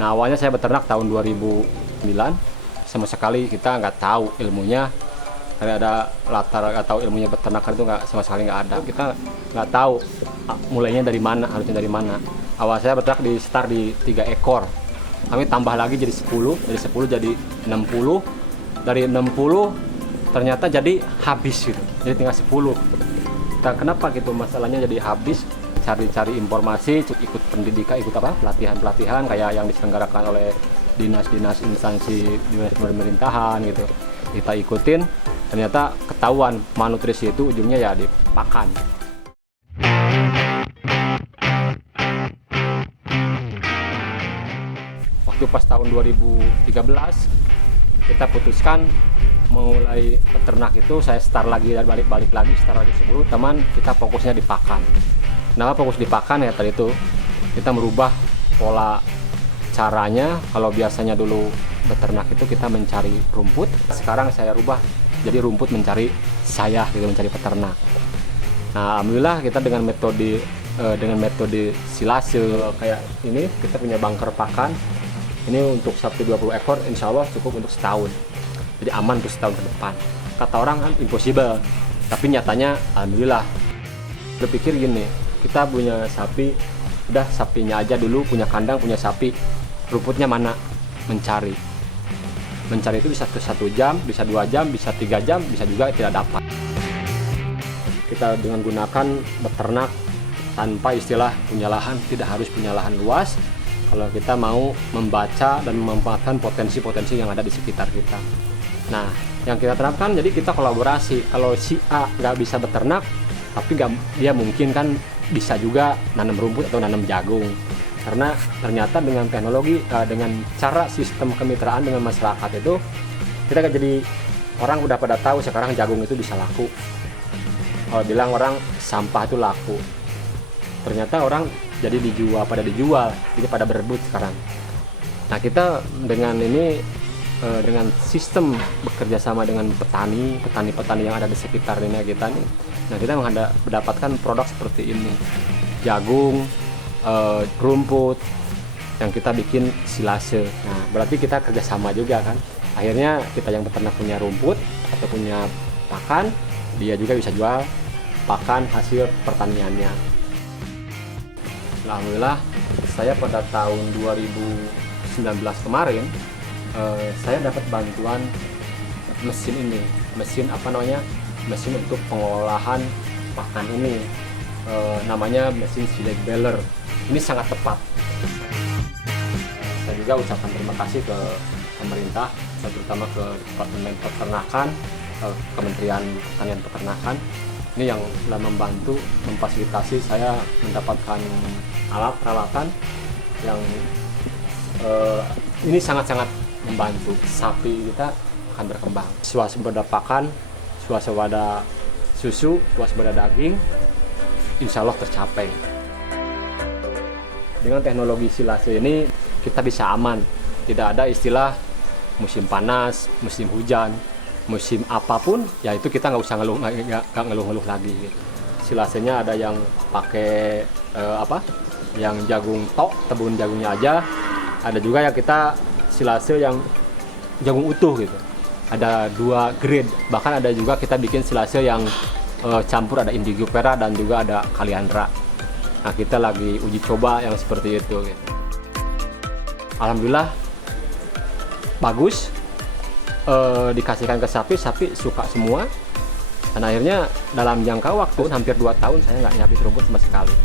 Nah awalnya saya beternak tahun 2009, sama sekali kita nggak tahu ilmunya, karena ada latar atau ilmunya peternakan itu nggak, sama sekali nggak ada. Kita nggak tahu mulainya dari mana, harusnya dari mana. Awal saya beternak di start di 3 ekor, kami tambah lagi jadi 10, dari 10 jadi 60, dari 60 ternyata jadi habis gitu, jadi tinggal 10. Nah, kenapa gitu masalahnya jadi habis? Cari-cari informasi, ikut pendidikan, ikut pelatihan-pelatihan kayak yang diselenggarakan oleh dinas-dinas instansi dinas pemerintahan gitu. Kita ikutin, ternyata ketahuan malnutrisi itu ujungnya ya di pakan. Waktu pas tahun 2013 kita putuskan mulai peternak itu, saya start lagi dan balik lagi, start lagi 10 teman, kita fokusnya di pakan. Kenapa fokus di pakan ya? Tadi itu kita merubah pola caranya. Kalau biasanya dulu beternak itu kita mencari rumput, sekarang saya rubah jadi rumput mencari saya gitu, mencari peternak. Nah alhamdulillah kita dengan metode silase kayak ini, kita punya bunker pakan ini untuk sapi 20 ekor, insya Allah cukup untuk setahun, jadi aman untuk setahun ke depan. Kata orang kan impossible, tapi nyatanya alhamdulillah. Berpikir gini, kita punya sapi, udah sapinya aja dulu, punya kandang, punya sapi, rumputnya mana? Mencari itu bisa 1 jam, bisa 2 jam, bisa 3 jam, bisa juga tidak dapat. Kita dengan gunakan beternak tanpa istilah punya lahan, tidak harus punya lahan luas kalau kita mau membaca dan memanfaatkan potensi-potensi yang ada di sekitar kita. Nah yang kita terapkan, jadi kita kolaborasi. Kalau si A nggak bisa beternak, tapi dia mungkin kan bisa juga nanam rumput atau nanam jagung, karena ternyata dengan teknologi, dengan cara sistem kemitraan dengan masyarakat itu, kita kan jadi orang udah pada tahu sekarang jagung itu bisa laku. Kalau bilang orang sampah itu laku, ternyata orang jadi dijual, jadi pada berebut sekarang. Nah kita dengan ini, dengan sistem bekerja sama dengan petani yang ada di sekitar dunia kita nih, nah kita mendapatkan produk seperti ini, jagung, rumput yang kita bikin silase. Nah berarti kita kerjasama juga kan, akhirnya kita yang peternak punya rumput atau punya pakan, dia juga bisa jual pakan hasil pertaniannya. Alhamdulillah saya pada tahun 2019 kemarin saya dapat bantuan mesin ini, mesin untuk pengolahan pakan ini, namanya mesin silage baler. Ini sangat tepat. Saya juga ucapkan terima kasih ke pemerintah, terutama ke Departemen Peternakan, Kementerian Pertanian Peternakan. Ini yang telah membantu memfasilitasi saya mendapatkan alat peralatan yang ini sangat-sangat membantu sapi kita akan berkembang. Swasembada pakan, swasembada susu, swasembada daging, insya Allah tercapai. Dengan teknologi silase ini kita bisa aman, tidak ada istilah musim panas, musim hujan, musim apapun, ya itu kita nggak usah ngeluh lagi. Silasenya ada yang pakai yang jagung tok, tebun jagungnya aja. Ada juga yang kita silase yang jagung utuh gitu. Ada 2 grade, bahkan ada juga kita bikin silase yang campur, ada indigo pera dan juga ada kaliandra. Nah kita lagi uji coba yang seperti itu gitu. Alhamdulillah bagus, dikasihkan ke sapi suka semua, dan akhirnya dalam jangka waktu hampir 2 tahun saya nggak habis rumput sama sekali.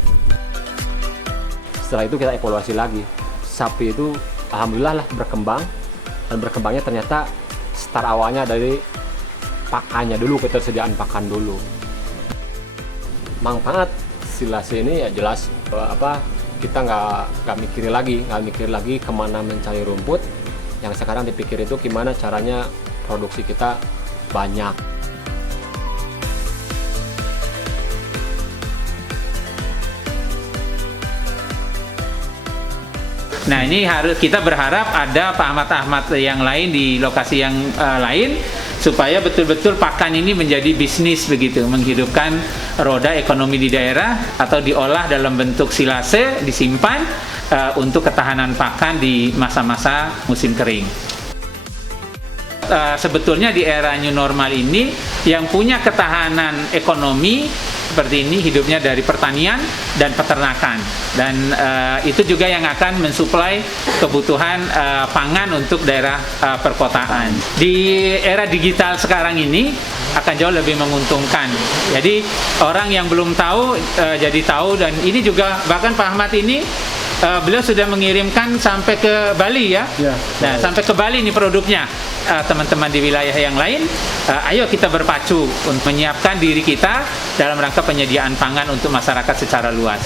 Setelah itu kita evaluasi lagi, sapi itu alhamdulillah lah berkembang, dan berkembangnya ternyata start awalnya dari pakannya dulu, ketersediaan pakan dulu. Manfaat silase ini ya jelas kita nggak mikir lagi kemana mencari rumput. Yang sekarang dipikir itu gimana caranya produksi kita banyak. Nah ini kita berharap ada Pak Ahmad yang lain di lokasi yang lain, supaya betul-betul pakan ini menjadi bisnis begitu, menghidupkan roda ekonomi di daerah, atau diolah dalam bentuk silase, disimpan, untuk ketahanan pakan di masa-masa musim kering. Sebetulnya di era new normal ini yang punya ketahanan ekonomi seperti ini hidupnya dari pertanian dan peternakan, dan itu juga yang akan mensuplai kebutuhan pangan untuk daerah perkotaan. Di era digital sekarang ini akan jauh lebih menguntungkan. Jadi orang yang belum tahu jadi tahu, dan ini juga bahkan Pak Ahmad ini beliau sudah mengirimkan sampai ke Bali ya. Nah, sampai ke Bali nih produknya. Teman-teman di wilayah yang lain, ayo kita berpacu untuk menyiapkan diri kita dalam rangka penyediaan pangan untuk masyarakat secara luas.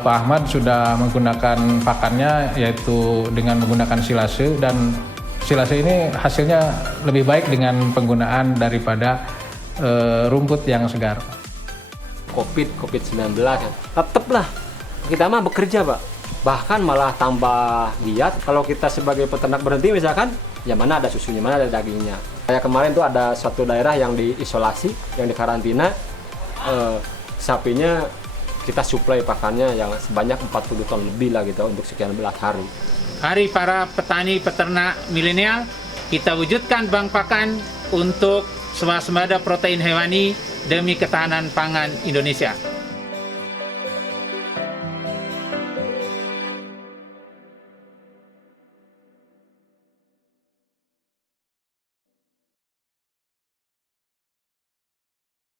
Pak Ahmad sudah menggunakan pakannya yaitu dengan menggunakan silase, dan silase ini hasilnya lebih baik dengan penggunaan daripada rumput yang segar. COVID-19 tetaplah kita mah bekerja, Pak. Bahkan malah tambah giat kalau kita sebagai peternak berhenti misalkan, ya mana ada susunya, mana ada dagingnya. Kayak kemarin tuh ada suatu daerah yang diisolasi, yang dikarantina, sapinya kita suplai pakannya yang sebanyak 40 ton lebih lah gitu untuk sekian belas hari. Hari para petani peternak milenial, kita wujudkan bank pakan untuk swasembada protein hewani demi ketahanan pangan Indonesia.